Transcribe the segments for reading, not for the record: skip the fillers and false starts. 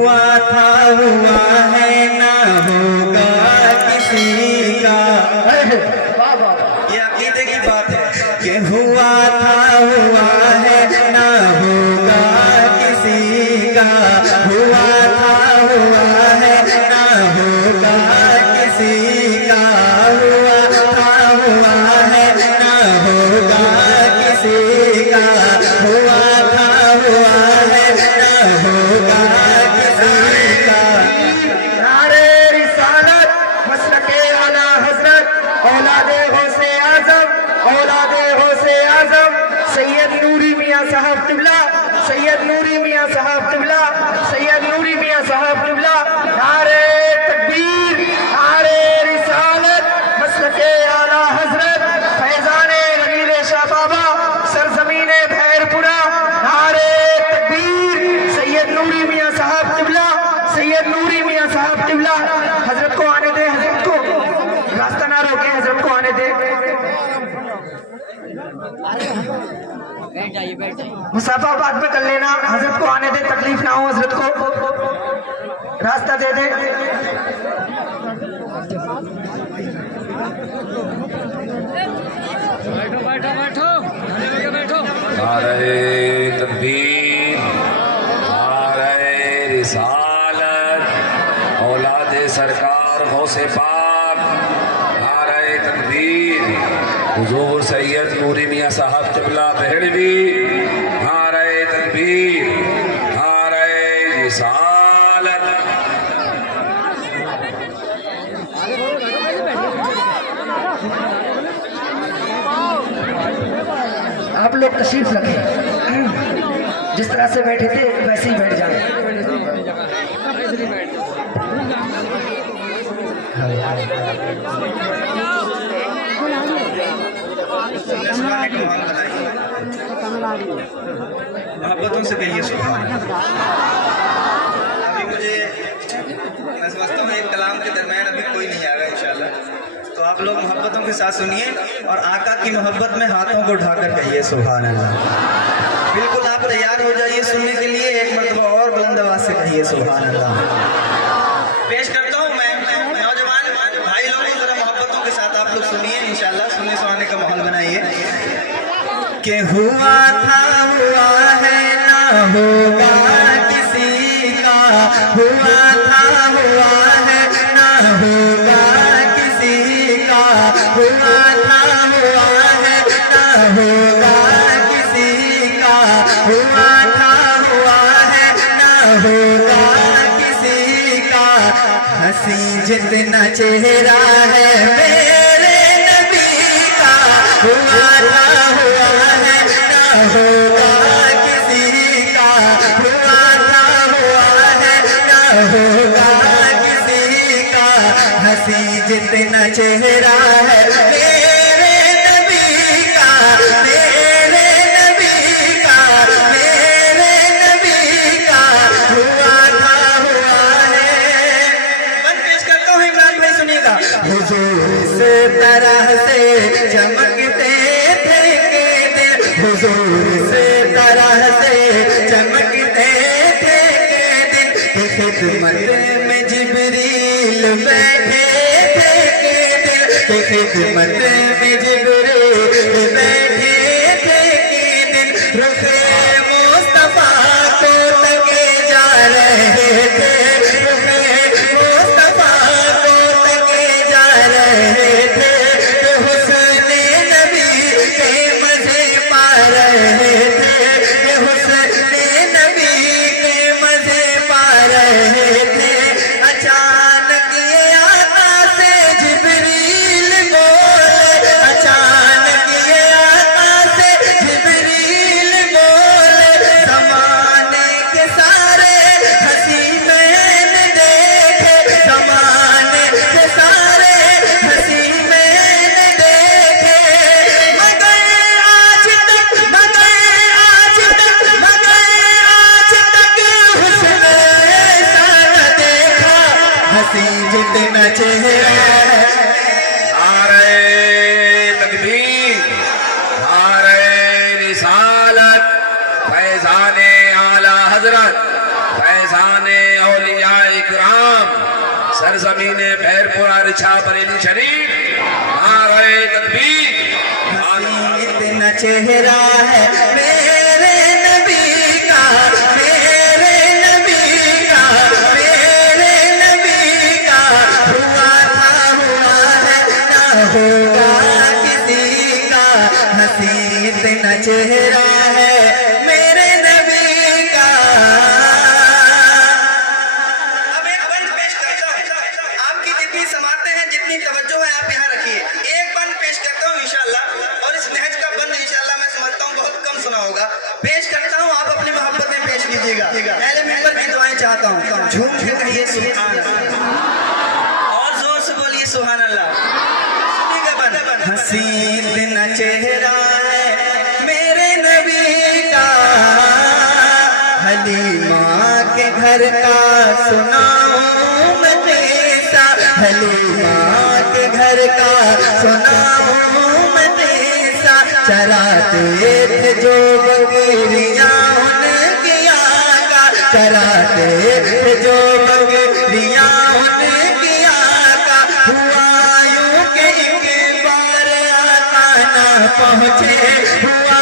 हुआ था हुआ है ना होगा किसी का। ये अकीदे की बात है कि हुआ था हुआ है ना होगा किसी का। हुआ था हुआ है ना होगा किसी का। हुआ था हुआ है ना होगा किसी का। हुआ था हुआ है ना होगा किसी का। नारे रिसालत मसलके आला हजरत औलादे गौसे आजम औलादे गौसे आजम सैयद नूरी मियां साहब क़िबला सैयद नूरी मियां साहब क़िबला सैयद नूरी मियां साहब क़िबला। नारे तकबीर नारे रिसालत मसलके आला हजरत फैजाने रगीले शाह बाबा सरजमीने भैरपुरा। नारे तकबीर सैयद नूरी मियां साहब क़िबला सैयद नूरी मियां साहब क़िबला। हजरत को आने दे, हजरत को रास्ता ना रोके, हजरत को आने दे। मुसाफा बाद में कर लेना, हजरत को आने दे, तकलीफ ना हो, हजरत को रास्ता दे दे। नारे तकबीर नारे रिसालत औलादे सरकार गौसे पाक। नारे तकबीर हुजूर सैयद नूरी मियां साहब क़िबला बहरवी। नारे तकबीर नारे रिसालत। आप लोग तशरीफ रखें, जिस तरह से बैठे थे वैसे ही बैठ जाए। मोहब्बतों से कहिए सुभान अल्लाह। अभी मुझे मैं समझता हूँ एक कलाम के दरमियान अभी कोई नहीं आएगा इंशाल्लाह, तो आप लोग मोहब्बतों के साथ सुनिए और आका की मोहब्बत में हाथों को उठाकर कहिए सुभान अल्लाह। बिल्कुल आप तैयार हो जाइए सुनने के लिए, एक मरतबा और बुलंद आवाज से कहिए सुभान अल्लाह। पेश करता हूँ मैं नौजवान भाई लोगों, जरा मोहब्बतों के साथ आप लोग सुनिए इंशाल्लाह, सुनने सुनाने का माहौल बनाइए। कि हुआ था हुआ है ना होगा किसी का। हुआ था हुआ है ना होगा किसी का। हुआ था हुआ है ना होगा किसी का। हुआ था हुआ है ना होगा किसी का। हंसी जितना चेहरा है मेरे नबी का। हुआ था हुआ है ना होगा किसी का। हुआ था हुआ है ना होगा किसी का। हंसी जितना चेहरा है मेरे नबी का। मेरे नबी का मेरे नबी का। हुआ था हुआ है। बन पेश करता हूँ इमरान भाई, सुनिएगा। हुजूर से तरह से चमकते थे के दिल। हुजूर से तरह से चमकते थे के दिल। खिदमत में जिब्रील बैठे थे के दिल। खिदमत में जिब्रील बैठे थे के दिल। रुखे मुस्तफा को तके जा रहे थे। रुखे मुस्तफा को तके जा रहे थे। तो हुस्ने नबी के मजे पा रहे थे। तो हुस्ने नबी के मजे पा रहे थे। अचानक ये आका से जिब्रील बोले। अचानक ये आका से जिब्रील बोले। ज़माने के सारे हंसी मैंने देखे। ज़माने के सारे हंसी मैंने देखे। मगर आज तक हुस्न ऐसा न देखा। हंसी जितना चेहरा है। नारे तकबीर नारे रिसालत फैजाने आला हजरत फैजाने सरजमीन भैरपुरा रिछा बरेली शरीफ नारे तकबीर। इतना चेहरा है मेरे नबी का, मेरे नबी का, मेरे नबी का, हुआ था हुआ है ना होगा किसी का, हंसी इतना चेहरा है मेरे नबी का। अब एक बंद पेश करता हूँ, आपकी जितनी समाते हैं, जितनी तवज्जो है आप यहाँ रखिए। एक बंद पेश करता हूँ इंशाल्लाह, और इस नहज का बंद इंशाल्लाह मैं समझता हूँ बहुत कम सुना होगा। पेश करता हूँ, आप अपनी मोहब्बत में पेश कीजिएगा। अहले मिंबर की दुआएं चाहता हूँ, झूम के कहिए सुभान अल्लाह, और जोर से बोलिए सुभान अल्लाह। सुनिएगा बंद। हसीन इतना चेहरा है मेरे नबी का, हलीमा के घर का सुनाऊं मैं किस्सा, हलीमा के घर का सुनाऊं मैं किस्सा, चराते थे जो बकरियां उनकी आका, चराते थे जो बकरियां उनकी आका, हुआ यूं कि एक बार आका ना पहुँचे, हुआ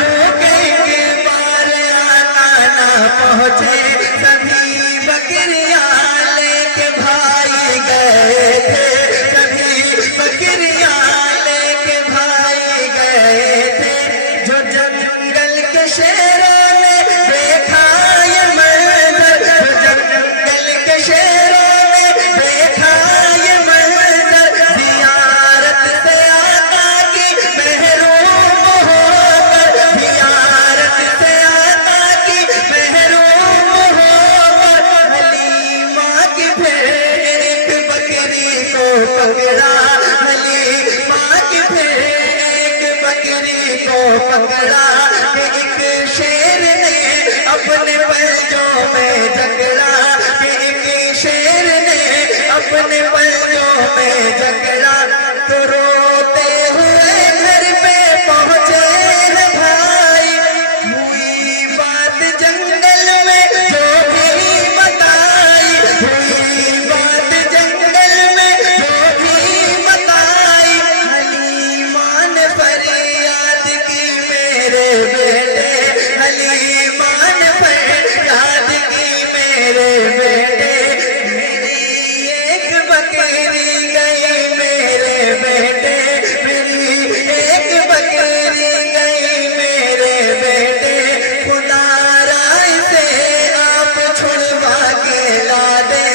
यूं कि एक बार आका ना पहुँचे, सभी बकरियां लेके भाई गए थे, सभी बकरियां लेके भाई गए थे, जो जंगल के शेरों ने देखा ये मंजर, जो जंगल के शेरों ने देखा ये मंजर, जियारत से आका की महरूम होकर, जियारत से आका की महरूम होकर, हलीमा की फिर एक बकरी को पकड़ा, हलीमा की फिर एक बकरी को पकड़ा, कि एक शेर ने अपने पंजों में जकड़ा, कि एक शेर ने अपने पंजों में जकड़ा, तो रोते हुए घर पे पहुंचे हैं भाई, हुई बात जंगल में जो भी बताई, हुई बात जंगल में जो भी बताई, हलीमा ने फरियाद की मेरे बेटे, हलीमा ने फरियाद की मेरे बेटे, मेरी एक बकरी गई मेरे बेटे, मेरी एक बकरी गई मेरे बेटे, खुदारा इसे आप छुड़वा के ला दे,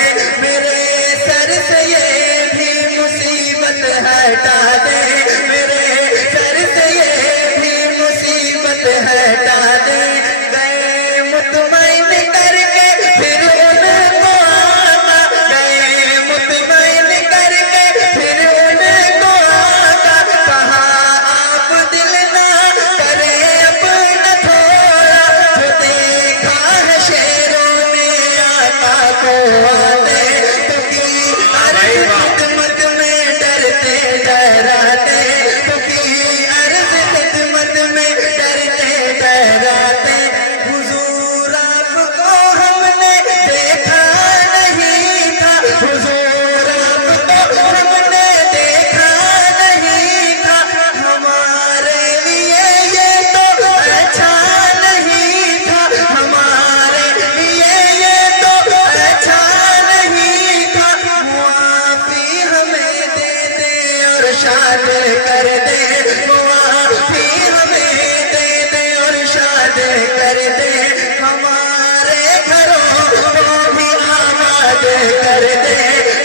मेरे सर से ये भी मुसीबत हटा दे, मेरे सर से ये भी मुसीबत हटा दे, गए मुतमईन करके फिर उनको आका, गए मुतमईन करके फिर उनको आका, कहा आप दिल ना करे अपना थोड़ा, जो देखा है शेरों ने आका को आते, तो की अर्ज खिदमत में डरते डराते, तो की अर्ज खिदमत में डरते डराते, हुजूर आपको हमने देखा नहीं था, हुजूर आपको हमने देखा नहीं था, हमारे लिए ये तो अच्छा नहीं था, हमारे लिए ये तो अच्छा नहीं था, मुआफी हमें दे दे और शाद कर दे, मुआफी हमें दे दे और शाद कर दे, हमारे घरों को भी आबाद कर दे,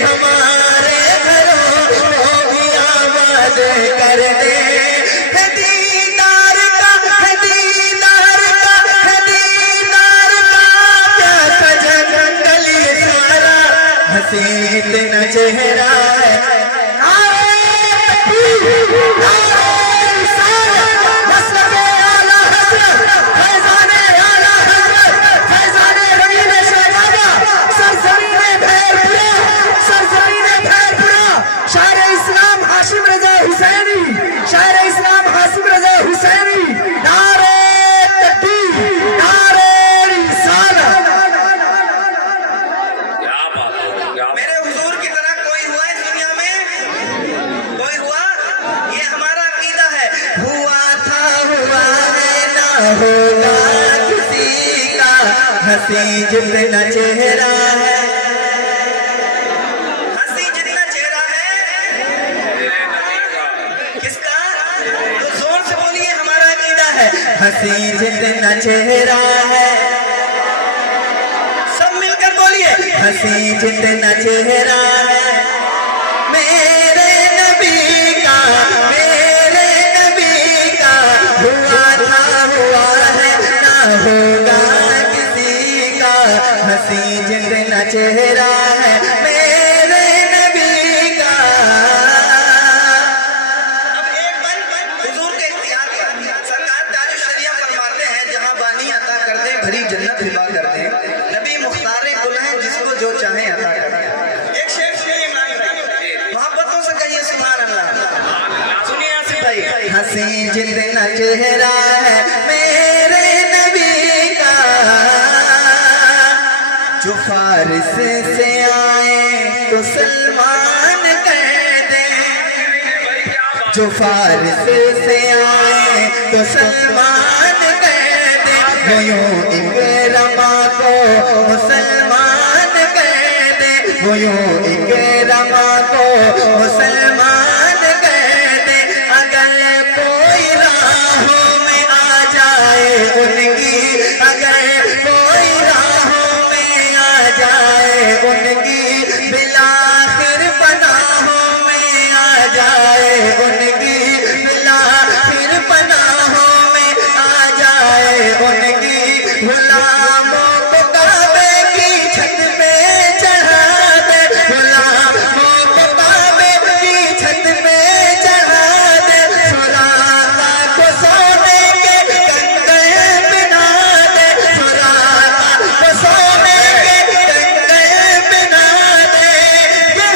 हमारे घरों को भी आबाद कर दे, है दीदार का, है दीदार का, है दीदार का प्यासा जंगल ये सारा, हंसी इतना चेहरा है, नारे तकबीर, नारे रिसालत, मसलके आला हज़रत, फैज़ाने आला हज़रत, फैज़ाने रवीन शहजादा, सरज़मीने भैरपुरा, सरज़मीने भैरपुरा, शायर इस्लाम हाशिम रज़ा हुसैनी, शायर इस्लाम हाशिम रज़ा हुसैनी, नारे तकबीर, नारे रिसालत। क्या बात है, क्या बात है। मेरे हुजूर की होगा किसी का हंसी जितना चेहरा है, हंसी जितना चेहरा है किसका? तो जोर से बोलिए, हमारा अकीदा है हंसी जितना चेहरा है। सब मिलकर बोलिए, हंसी जितना चेहरा है मेरे नबी का, मेरे नबी का हुआ था हुआ है, ना होगा किसी का हंसी जितना चेहरा है मेरे नबी का। अब एक पल हुजूर के इख्तियार पर सरकार ताज शरिया फरमाते हैं, जहां बानी अता कर दे भरी जन्नत हिबा कर दे, नबी मुख्तार कुल है जिसको जो चाहे अता कर दे। एक शेर सुनिए इमाम भाई, मोहब्बतों से कहिए सुभान अल्लाह। सुनिए आसिफ भाई, हंसी जितना चेहरा है मेरे नबी का, जो फारिस से आए तो सलमान कह दे, जो फारिस से आए तो सलमान कह दे, वो यूं इकरमा को मुसलमान कह दे, वो यूं इकरमा को मुसलमान कह दे। अगर कोई राहों में आ जाए उनकी, अगर कोई राहों में आ जाए उनकी, बिलाखिर पनाहों में आ जाए उनकी, बिलाखिर पनाहों में आ जाए उनकी। गुलामों को काबे की छत पे चढ़ा दे, गुलामों को काबे की छत पे चढ़ा दे, सुराका को सोने के कंगन बना दे, सुराका को सोने के कंगन बना दे। यह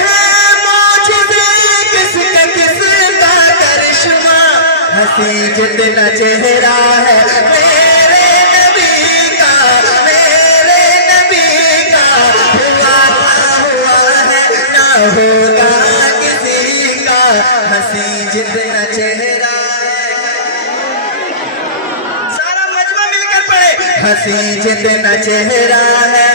मौजूदे किसका किसका करिश्मा, हंसी जितना चेहरा है मेरे नबी का, मेरे नबी का हुआ था हुआ है, ना होगा किसी का हंसी जितना चेहरा है। सारा मजमा मिलकर पढ़े, हंसी जितना चेहरा है।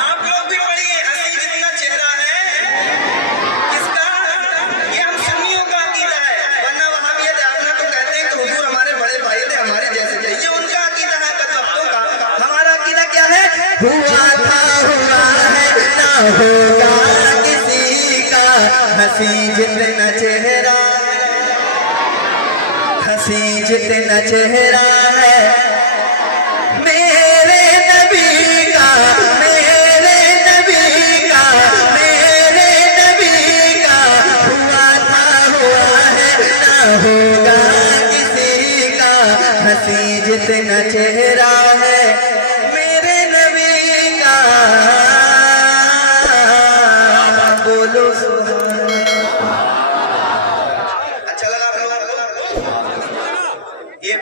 आप लोग भी पढ़िए, हंसी जितना चेहरा है किसका? ये हम सुन्नियों का अकीदा है, वरना वहाबियत आपने तो कहते हैं कि हुजूर हमारे बड़े भाई थे, हमारे जैसे थे, ये उनका अकीदा है बदबख्तों का। हमारा अकीदा क्या है? हुआ था हुआ है, ना होगा किसी का हंसी जितना चेहरा है, हंसी जितना चेहरा है मेरे नबी का, मेरे नबी का, मेरे नबी का हुआ था हुआ है, ना होगा किसी का हंसी जितना चेहरा